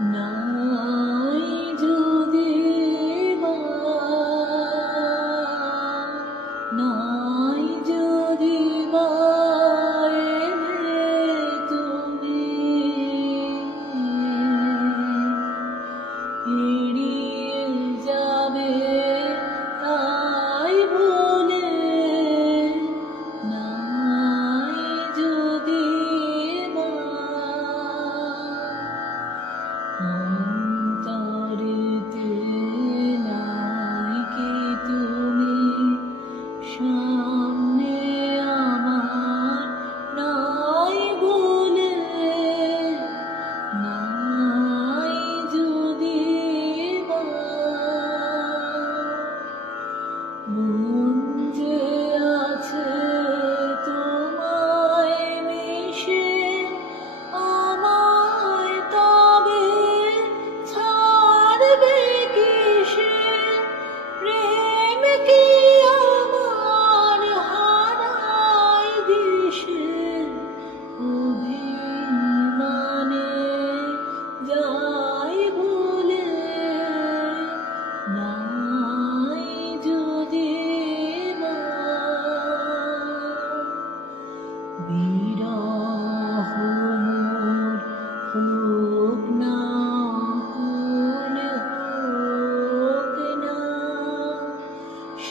নাই যদি বা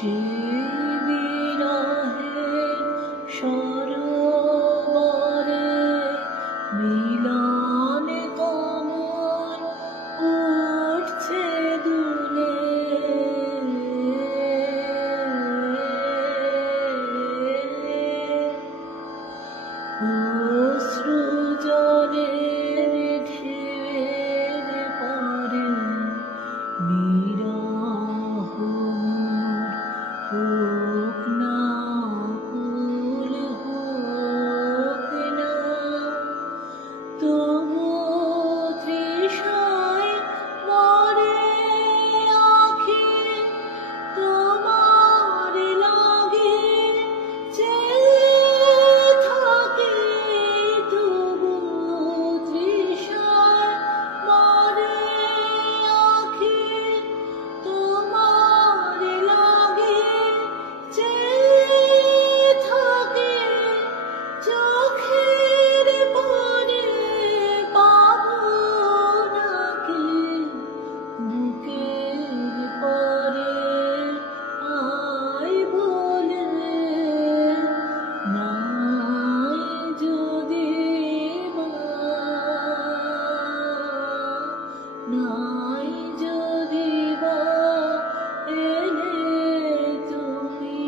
সে বিরহে নাই যদি বা এলে তুমি